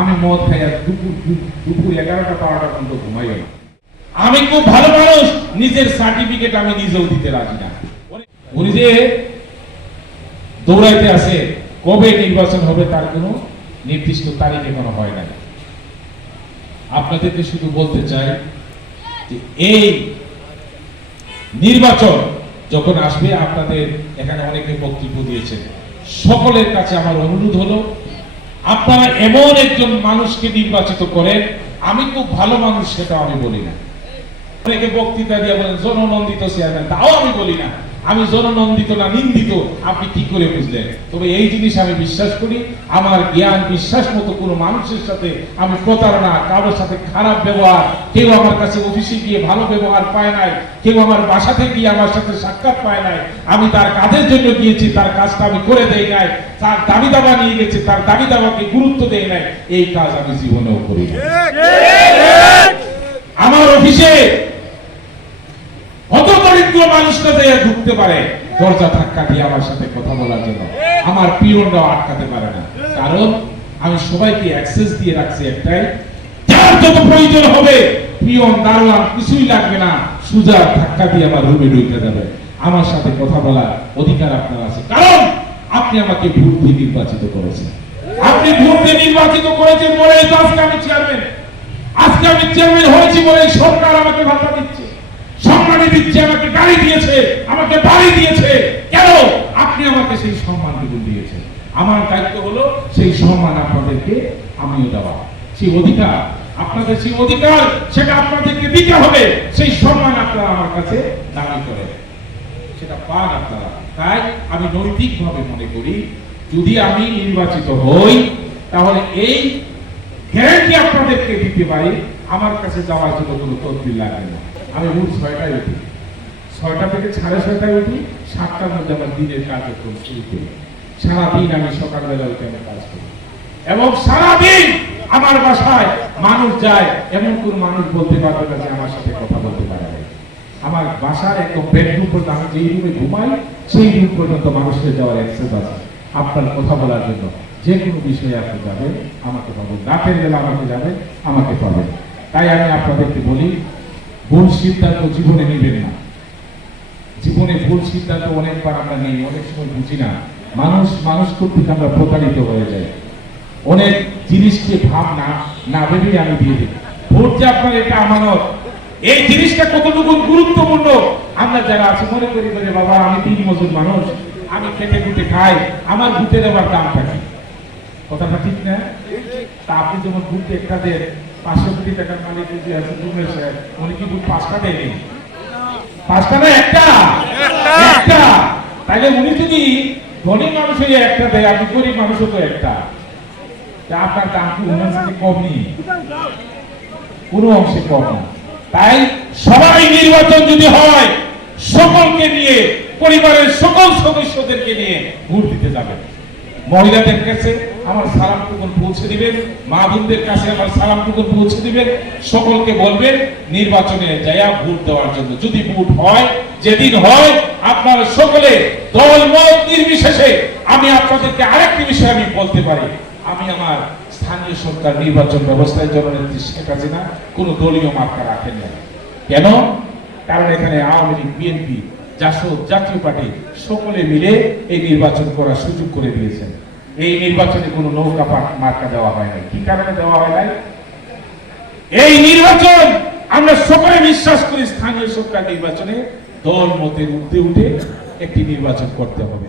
আমি মদ খাই আর দুপুর 11টা 12টা পর্যন্ত ঘুমাইও না। আমি খুব ভালো মানুষ, নিজের সার্টিফিকেট আমি নিজেও দিতে রাজি না। উনি যে দৌড়াইতে আছে, কবে নির্বাচন হবে তার কোনো নির্দিষ্ট তারিখ এখনো হয় নাই। আপনাদেরকে শুধু বলতে চাই যে এই নির্বাচন যখন আসবে, আপনাদের এখানে অনেকে বক্তব্য দিয়েছেন, সকলের কাছে আমার অনুরোধ হলো আপনারা এমন একজন মানুষকে নির্বাচিত করেন। আমি খুব ভালো মানুষ সেটা আমি বলি না, অনেকে বক্তৃতা দিয়ে বলেন জননন্দিত চেয়ারম্যান, তাও আমি বলি না। আমি জননন্দিত না নিন্দিত আপনি কি করে বুঝলেন? তবে এই জিনিস আমি বিশ্বাস করি, আমার জ্ঞান বিশ্বাস মতো কোনো মানুষের সাথে আমি প্রতারণা, কারোর সাথে খারাপ ব্যবহার, কেউ আমার কাছে অফিসে গিয়ে ভালো ব্যবহার পায় নাই, কেউ আমার বাসাতে গিয়ে আমার সাথে সাক্ষাৎ পায় নাই। আমি তার কাজের জন্য গিয়েছি, তার কাজটা আমি করে দেই নাই, তার দাবি দাবা নিয়ে গেছে, তার দাবি দাবাকে গুরুত্ব দেই নাই। এই কাজ আমি জীবনেও করি না। আমার অফিসে কত দরিদ্র মানুষরা যাইয়া ঢুকতে পারে দরজা ধাক্কা দিয়ে আমার সাথে কথা বলার জন্য, আমার পিয়নরাও আটকাতে পারে না। কারণ আমি সবাইকে অ্যাক্সেস দিয়ে রাখছি একটাই, যার যত প্রয়োজন হবে পিয়ন দারোয়ান কিছুই লাগবে না, সুজা ধাক্কা দিয়ে আমার রুমে ঢুকে যাবে। আমার সাথে কথা বলার অধিকার আপনার আছে, কারণ আপনি আমাকে ভোট দিয়ে নির্বাচিত করেছেন। আপনি ভোট দিয়ে নির্বাচিত করেছেন বলে আজকে আমি চেয়ারম্যান। আজকে আমি চেয়ারম্যান হয়েছি বলে সরকার আমাকে ভাতা দিচ্ছে, সম্মানী দিচ্ছে, আমাকে গাড়ি দিয়েছে, আমাকে বাড়ি দিয়েছে। কেন? আপনি আমাকে সেই সম্মানটুকু দিয়েছেন। আমার দায়িত্ব হলো সেই সম্মান আপনাদেরকে আমিও দেওয়া, সেই অধিকার আপনাদের, সেই অধিকার সেটা আপনাদেরকে দিতে হবে। সেই সম্মান আপনারা আমার কাছে দাবি করেন, সেটা পান আপনারা। তাই আমি নৈতিকভাবে মনে করি, যদি আমি নির্বাচিত হই তাহলে এই গ্যারান্টি আপনাদেরকে দিতে পারি, আমার কাছে যাওয়ার জন্য কোনো তদবির লাগবে না। আমি ভোর 6টায় উঠি, 6টা থেকে 6:30টায় উঠি, 7টার মধ্যে আমার দিনের কার্যক্রম শুরু করি। সারাদিন আমি সকালবেলা উঠে আমি কাজ করি, এবং সারাদিন আমার বাসায় মানুষ যায়, এমন কোন মানুষ বলতে পারবে না যে আমার সাথে কথা বলতে পারে না। আমার বাসার একদম বেডরুম পর্যন্ত, আমি যেই রুমে ঘুমাই সেই রুম পর্যন্ত মানুষের যাওয়ার অ্যাক্সেস আছে আপনার কথা বলার জন্য। যে কোনো বিষয়ে আপনি যাবেন আমাকে পাবেন, রাতের বেলা আমাকে যাবেন আমাকে পাবেন। তাই আমি আপনাদেরকে বলি, ভুল সিদ্ধান্ত জীবনে নেবেন না। জীবনে ভুল সিদ্ধান্ত অনেকবার আমরা নেই, অনেক সময় বুঝি না। মানুষ কর্তৃক আমরা প্রতারিত হয়ে যাই, অনেক জিনিসকে ভাব না ভেবেই আমি দিয়ে দিই। ভোট যে আপনার এটা আমানত, এই জিনিসটা কতটুকু গুরুত্বপূর্ণ আমরা যারা আছে মনে করি যে বাবা আমি 3 মজুর মানুষ, আমি খেটে খুঁটে খাই, আমার ভোটে দেওয়ার দামটা কি? কথাটা ঠিক না? তা আপনি যেমন ভোটে একটা দেন, 500 কোটি টাকার মালিক যদি আছে উনি কি ভোট 5টা দেয়নি? 5টা না একটা? তাইলে উনি যদি ধনী মানুষ হয়ে একটা দেয়, আপনি গরিব মানুষও তো একটা, আপনার দাম কি ওনার সাথে কম নেই? কোনো অংশে কম না। তাই সবাই নির্বাচন যদি হয়, সকলকে নিয়ে, পরিবারের সকল সদস্যদেরকে নিয়ে ভোট দিতে যাবেন। মহিলাদের কাছে আমার সালামটুকু পৌঁছে দিবেন, মা বোনদের কাছে আমার সালামটুকু পৌঁছে দিবেন। সকলকে বলবেন নির্বাচনে যাইয়া ভোট দেওয়ার জন্য। যদি ভোট হয়, যেদিন হয়, আপনারা সকলে দল মত নির্বিশেষে, আমি আপনাদেরকে আরেকটি বিষয় আমি বলতে পারি, আমি আমার স্থানীয় সরকার নির্বাচন ব্যবস্থায় জননেত্রী শেখ হাসিনা কোনো দলীয় মার্কা রাখেন না। কেন? কারণ এখানে আওয়ামী লীগ, বিএনপি, জাসদ, জাতীয় পার্টি সকলে মিলে এই নির্বাচন করার সুযোগ করে দিয়েছেন। এই নির্বাচনে কোনো নৌকা মার্কা দেওয়া হয় নাই। কি কারণে দেওয়া হয় নাই? এই নির্বাচন আমরা সকলে বিশ্বাস করি, স্থানীয় সরকার নির্বাচনে দল মতের ঊর্ধ্বে উঠে একটি নির্বাচন করতে হবে।